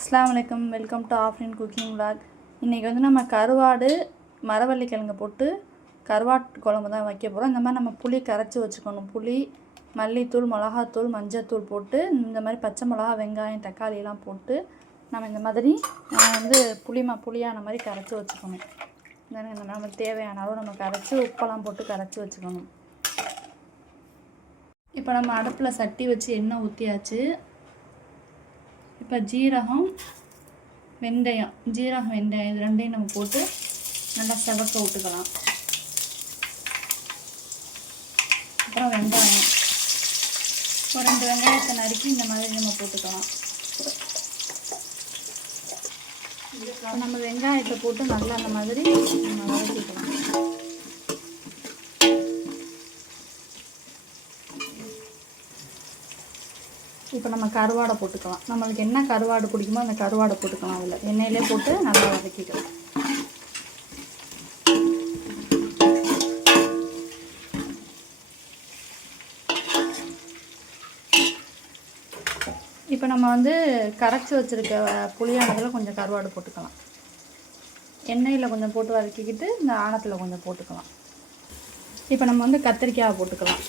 அஸ்ஸலாமு அலைக்கும். Welcome to Afreen cooking vlog. இன்றைக்கி வந்து நம்ம கருவாடு மரவள்ளிக்கிழங்கு போட்டு கருவாட்டு குழம்பு தான் வைக்க போகிறோம். இந்த மாதிரி நம்ம புளி கரைச்சி வச்சுக்கணும். புளி, மல்லித்தூள், மிளகாத்தூள், மஞ்சத்தூள் போட்டு இந்த மாதிரி பச்சை மிளகா, வெங்காயம், தக்காளியெல்லாம் போட்டு நம்ம இந்த மாதிரி வந்து புளியான மாதிரி கரைச்சி வச்சுக்கணும். நம்ம தேவையான அளவு நம்ம கரைச்சி உப்பெல்லாம் போட்டு கரைச்சி வச்சுக்கணும். இப்போ நம்ம அடுப்பில் சட்டி வச்சு எண்ணெய் ஊற்றியாச்சு. இப்போ ஜீரகம், வெந்தயம் இது ரெண்டையும் நம்ம போட்டு நல்லா செவக்க விட்டுக்கலாம். அப்புறம் வெங்காயம், ஒரு 2 வெங்காயத்தை நறுக்கி இந்த மாதிரி நம்ம போட்டுக்கலாம். நம்ம வெங்காயத்தை போட்டு நல்லா அந்த மாதிரி நம்ம வதக்கிக்கலாம். இப்போ நம்ம கருவாடை போட்டுக்கலாம். நம்மளுக்கு என்ன கருவாடு பிடிக்குமோ அந்த கருவாடை போட்டுக்கலாம். அதில் எண்ணெயிலே போட்டு நல்லா வதக்கிக்கலாம். இப்போ நம்ம வந்து கரைச்சி வச்சுருக்க புளியானதில் கொஞ்சம் கருவாடு போட்டுக்கலாம். எண்ணெயில் கொஞ்சம் போட்டு வதக்கிக்கிட்டு இந்த ஆணத்தில் கொஞ்சம் போட்டுக்கலாம். இப்போ நம்ம வந்து கத்திரிக்காயை போட்டுக்கலாம்.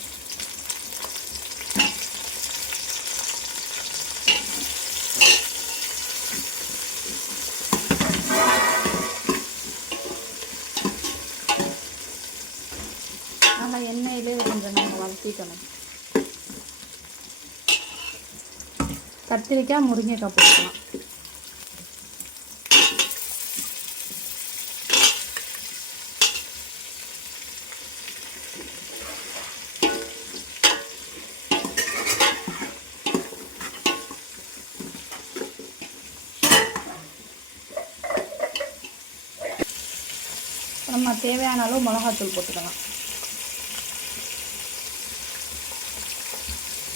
நல்லா எண்ணெயிலே கொஞ்சம் நம்ம வதக்கிக்கணும். கத்திரிக்காய், முருங்கைக்காய் போட்டுக்கலாம். நம்ம தேவையான அளவு மிளகாத்தூள் போட்டுக்கலாம்.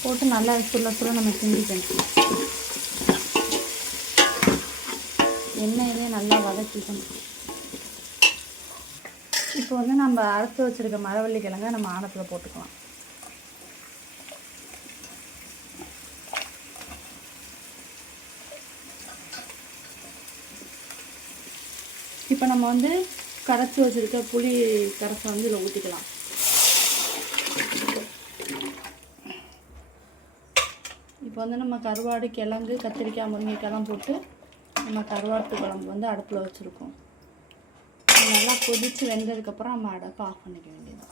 போட்டு நல்லா சுள்ள நம்ம கிண்டிக்கணும். எண்ணெயிலே நல்லா வதக்கிக்கணும். இப்போ வந்து நம்ம அரைச்சி வச்சுருக்க மரவள்ளிக்கிழங்கை நம்ம ஆணத்தில் போட்டுக்கலாம். இப்போ நம்ம வந்து கரைச்சி வச்சுருக்க புளி கரைச்சி வந்து இதில் ஊற்றிக்கலாம். இப்போ வந்து நம்ம கருவாடு, கிழங்கு, கத்திரிக்காய், முருங்கைக்காய்லாம் போட்டு நம்ம கருவாட்டு குழம்பு வந்து அடுப்பில் வச்சுருக்கோம். நல்லா கொதித்து வெந்ததுக்கப்புறம் நம்ம அடுப்பை ஆஃப் பண்ணிக்க வேண்டியது.